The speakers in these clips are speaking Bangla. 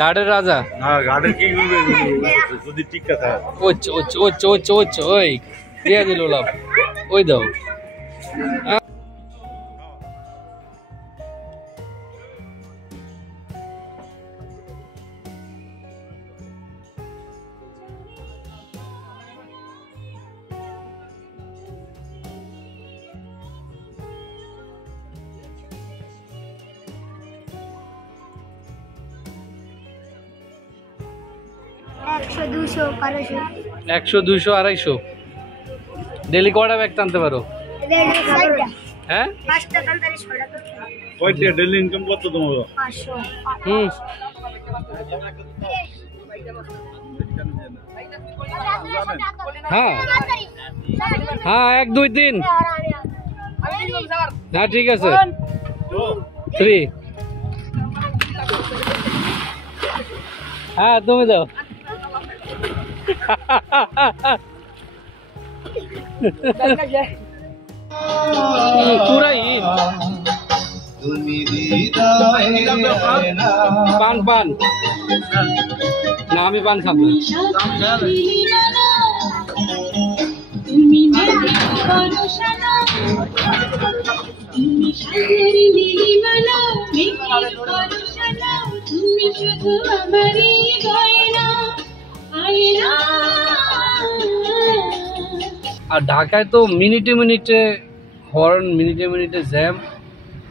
গার্ডের রাজা। হ্যাঁ, গার্ডের কিং যদি ঠিক কথা। ওই দিয়া দিল লাভ। ওই দাও। একশো, 200, 500। 100, 200, 250। ডেলি কটা ব্যাগ টানতে পারো? হ্যাঁ, 5টা টানলে 6 টাকা। কয়টা ডেইলি ইনকাম কত তোমার? 500। হুম। হ্যাঁ হ্যাঁ, 1 2 3। হ্যাঁ ঠিক আছে। 3। হ্যাঁ তুমি দাও। পুরাই পান পান না, আমি পান খাব না। আর ঢাকায় তো মিনিটে মিনিটে হর্ন, মিনিটে মিনিটে জ্যাম।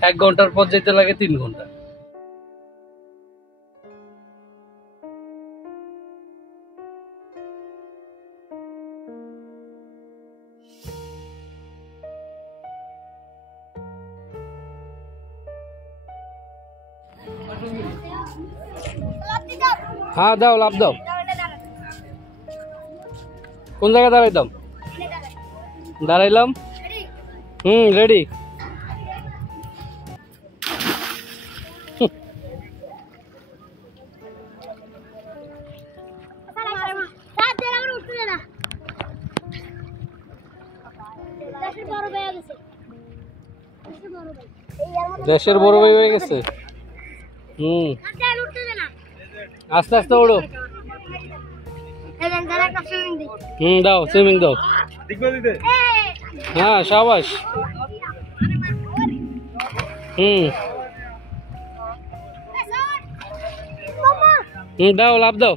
1 ঘন্টার পর যেতে লাগে 3 ঘন্টা। হ্যাঁ দাও, লাভ দাও। কোন জায়গায় দাঁড়াইতাম? দাঁড়াইলাম। রেডি। দেশের বড় ভাই হয়ে গেছে। আস্তে আস্তে ওড়ো। দাও, সুইমিং দাও। হ্যাঁ শাবাশ। দাও, লাভ দাও।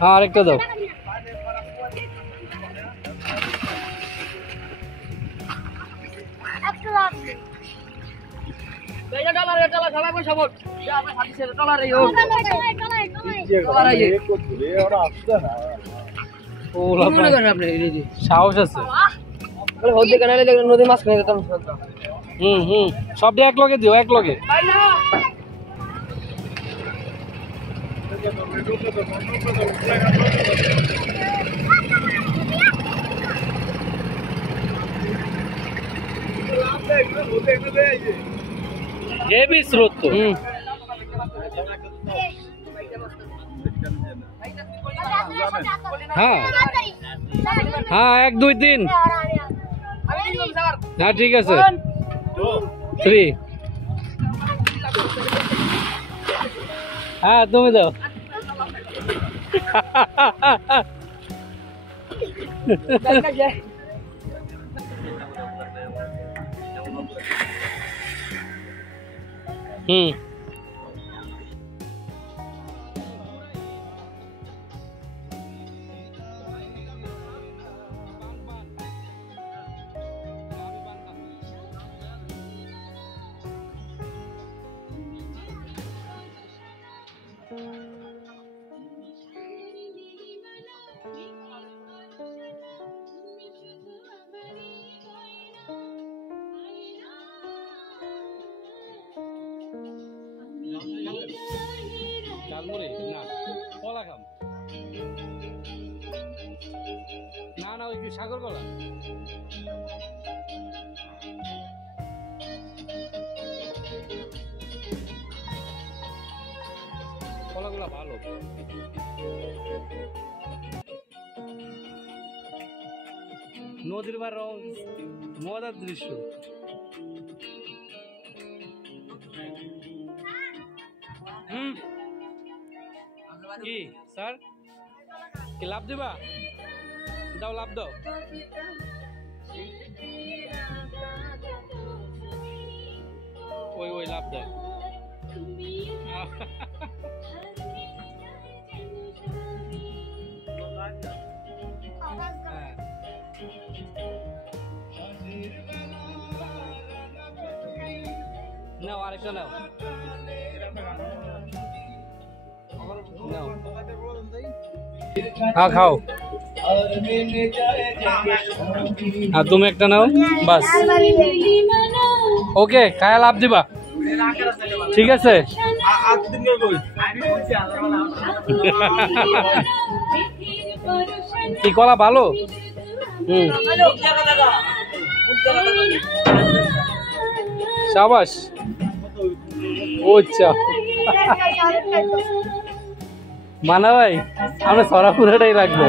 হ্যাঁ আরেকটা দাও। সাহস আছে। নদীর মাছ সবটা এক লগে দিও, এক লগে। হেভি স্রোত তো। হ্যাঁ হ্যাঁ, 1 2 3। হ্যাঁ ঠিক আছে। 3। হ্যাঁ তুমি দাও। ঝালমুড়ি না, কলা খাম না। না ওই কি সাগর কলা? কলাগুলা ভালো। নদীর পার মজার দৃশ্য। কি স্যার কি লাভ দিবা? দাও লাভ দাও। ওই ওই লাভ দাও। নাও আরেকটা নাও। हाँ खाओ। हाँ तुम एक नाओ बस ओके खाया लाभ दिबा ठीक है কি কলা ভালো শাবাশ আচ্ছা মানা ভাই আমরা সরা পুরাটাই রাখবো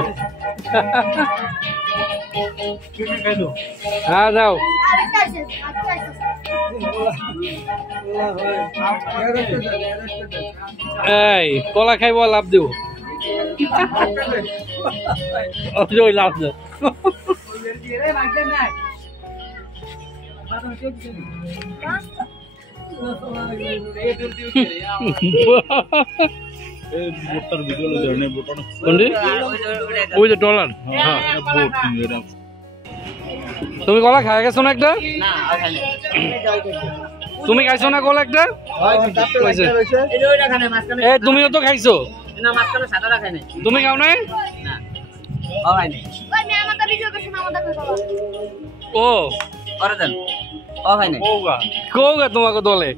হ্যাঁ যাও এই কলা খাইব লাভ দিব লাভ দাও তুমি কলা খাই গেছো না একটা তুমি খাইছো না কলা একটা তুমিও তো খাইছো তুমি খাও নাই ও কৌগা তোমাকে দলে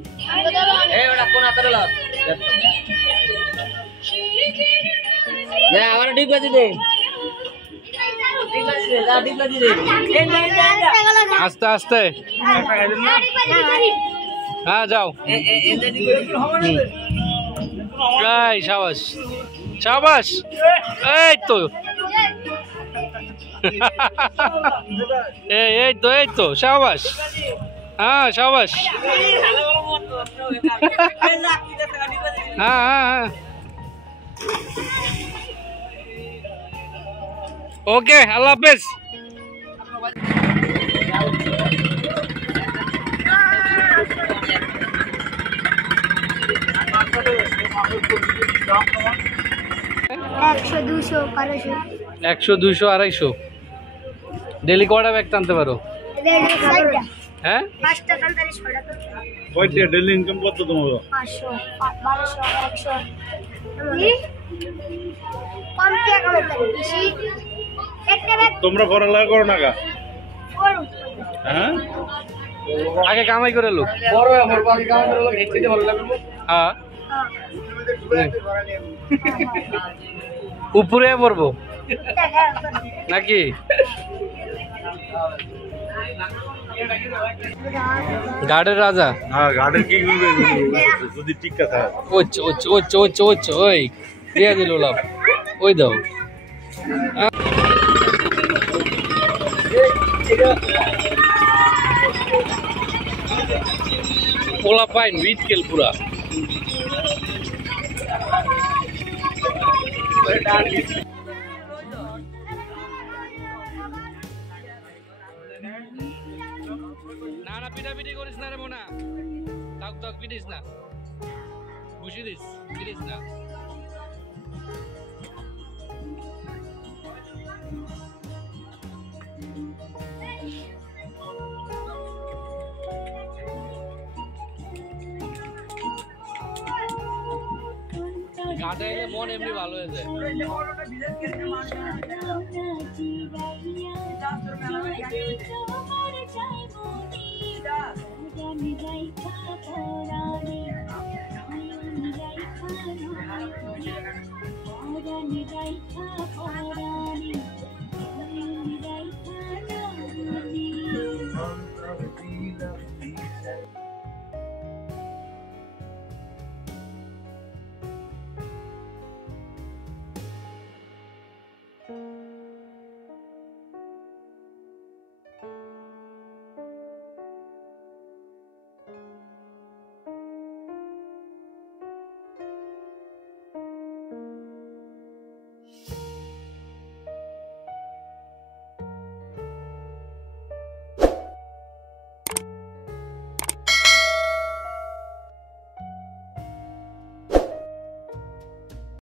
আস্তে আস্তে হ্যাঁ যাও সাবাস সাবাস এই তো এই তো সাবাস হ্যাঁ সাবাস হ্যাঁ হ্যাঁ হ্যাঁ ওকে আল্লাহ হাফেজ একশো 200 250 ডেলি কটা ব্যাগ টানতে পারো হ্যাঁ ডেলি ইনকাম কত তোমার তোমরা পড়ালেখা করো না গা হ্যাঁ আগে কামাই করে লোক হ্যাঁ উপরে পড়বো নাকি গার্ডের রাজা হ্যাঁ গার্ডের কি করবে যদি টিকা থাকে ওই দিয়া দিল লাভ ওই দাও পোলা পাইন উইথ কেল পুরা না না পিটাপিটি করিস না রে মোনা তাক তাক পিটিস না বুঝি দিস পিটিস না গাটা এলে মন এমনি ভালো হয়ে যায়